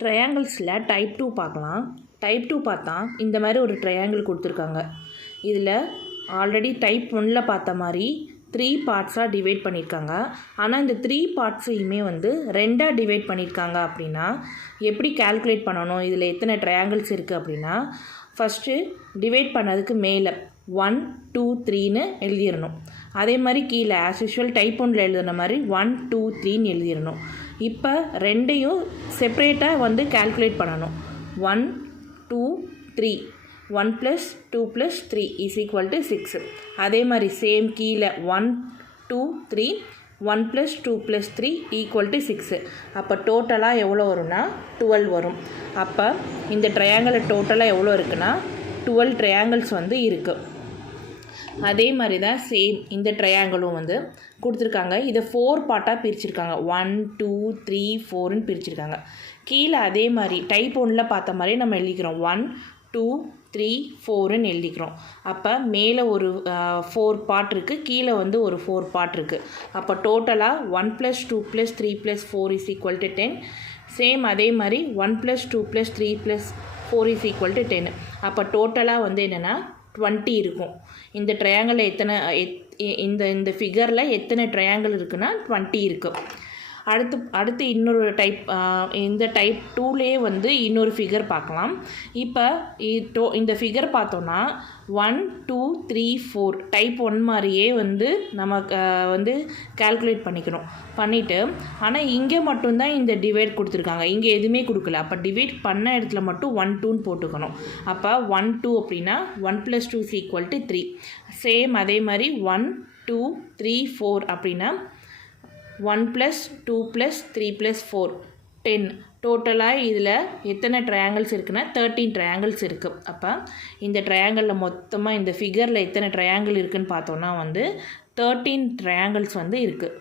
ட்ரையாங்கிள்ஸில் type 2 பார்க்கலாம். Type 2 பார்த்தா இந்த மாதிரி ஒரு ட்ரையாங்கிள் கொடுத்துருக்காங்க. இதில் ஆல்ரெடி டைப் 1ல் பார்த்த மாதிரி 3 பார்ட்ஸாக டிவைட் பண்ணியிருக்காங்க. ஆனால் இந்த 3 பார்ட்ஸையுமே வந்து 2ஆக டிவைட் பண்ணியிருக்காங்க. அப்படின்னா எப்படி கால்குலேட் பண்ணணும், இதில் எத்தனை ட்ரையாங்கிள்ஸ் இருக்குது அப்படின்னா, ஃபஸ்ட்டு டிவைட் பண்ணதுக்கு மேலே 1 2 3ன்னு எழுதிடணும். அதே மாதிரி கீழே ஆஸ் யூஷுவல் டைப் 1ல் எழுதுன மாதிரி 1 2 3ன்னு எழுதிடணும். இப்போ ரெண்டையும் செப்ரேட்டாக வந்து கால்குலேட் பண்ணணும். 1 2 3 1 + 2 + 3 = 6. அதே மாதிரி சேம் கீழே 1 2 3 1 + 2 + 3 = 6. அப்போ டோட்டலாக எவ்வளோ வரும்னா 12 வரும். அப்போ இந்த ட்ரையாங்கிள் டோட்டலாக எவ்வளோ இருக்குன்னா 12 ட்ரையாங்கிள்ஸ் வந்து இருக்குது. அதே மாதிரி தான் சேம் இந்த ட்ரையாங்கிளும் வந்து கொடுத்துருக்காங்க. இதை 4 பார்ட்டாக பிரிச்சுருக்காங்க. 1 2 3 4ன்னு பிரிச்சுருக்காங்க. கீழே அதே மாதிரி டைப் 1ல் பார்த்த மாதிரி நம்ம எழுதிக்கிறோம். 1 2 3 4ன்னு எழுதிக்கிறோம். அப்போ மேலே ஒரு 4 பார்ட் இருக்குது, கீழே வந்து ஒரு 4 பார்ட் இருக்குது. அப்போ டோட்டலாக 1 + 2 + 3 + 4 = 10. சேம் அதே மாதிரி 1 + 2 + 3 + 4 = 10. அப்போ டோட்டலாக வந்து என்னென்னா 20 இருக்கும். இந்த ட்ரையாங்கிள் எத்தனை இந்த ஃபிகரில் எத்தனை ட்ரையாங்கிள் இருக்குன்னா 20 இருக்குது. அடுத்து இன்னொரு டைப், இந்த டைப் 2லே வந்து இன்னொரு ஃபிகர் பார்க்கலாம். இப்போ இந்த ஃபிகர் பார்த்தோன்னா 1 2 3 4 டைப் 1 மாதிரியே வந்து நம்ம வந்து கால்குலேட் பண்ணிவிட்டு ஆனால் இங்கே மட்டும்தான் இந்த டிவைட் கொடுத்துருக்காங்க, இங்கே எதுவுமே கொடுக்கல. அப்போ டிவைட் பண்ண இடத்துல மட்டும் 1 2ன்னு போட்டுக்கணும். அப்போ 1 2 அப்படின்னா 1 + 2 = 3. சேம் அதே மாதிரி 1 2 3 4 அப்படின்னா 1 + 2 + 3 + 4 10. டோட்டலாக இதில் எத்தனை ட்ரையாங்கிள்ஸ் இருக்குன்னா 13 ட்ரையாங்கிள்ஸ் இருக்குது. அப்போ இந்த ட்ரையாங்கிளில் மொத்தமாக இந்த ஃபிகரில் எத்தனை ட்ரையாங்கிள் இருக்குதுன்னு பார்த்தோன்னா வந்து 13 ட்ரையாங்கிள்ஸ் வந்து இருக்குது.